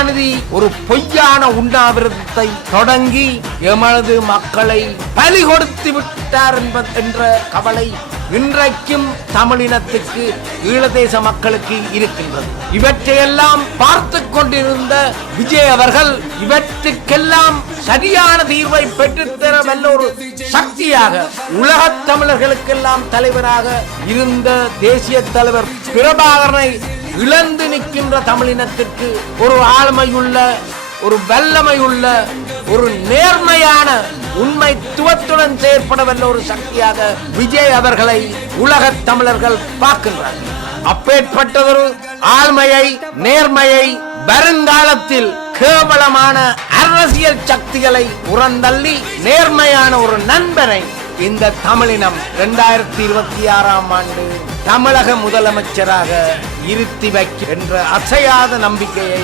கருணாநிதி ஒரு பொய்யான உண்ணாவிரதத்தை தொடங்கி எமது மக்களை பலி கொடுத்து விட்டார் என்ற கவலை இன்றைக்கும் தமிழினத்துக்கு ஈழதேச மக்களுக்கு இருக்கின்றது. இவற்றையெல்லாம் பார்த்து கொண்டிருந்த விஜய் அவர்கள் இவற்றுக்கெல்லாம் சரியான தீர்வை பெற்றுத்தர வல்ல ஒரு சக்தியாக உலகத் தமிழர்களுக்கெல்லாம் தலைவராக இருந்த தேசிய தலைவர் பிரபாகரனை இழந்து நிற்கின்ற தமிழினத்திற்கு ஒரு ஆளுமையுள்ள, ஒரு வல்லமையுள்ள, ஒரு நேர்மையான, உண்மைத்துவத்துடன் செயற்பட வல்ல ஒரு சக்தியாக விஜய் அவர்களை உலகத் தமிழர்கள் பார்க்கின்றார்கள். அப்பேற்பட்டதொரு ஆழ்மையை, நேர்மையை வருங்காலத்தில் கேவலமான அரசியல் சக்திகளை புறந்தள்ளி நேர்மையான ஒரு நண்பனை இந்த தமிழினம் 2026ஆம் ஆண்டு தமிழக முதலமைச்சராக இருத்தி வைக்கும் என்ற அசையாத நம்பிக்கையை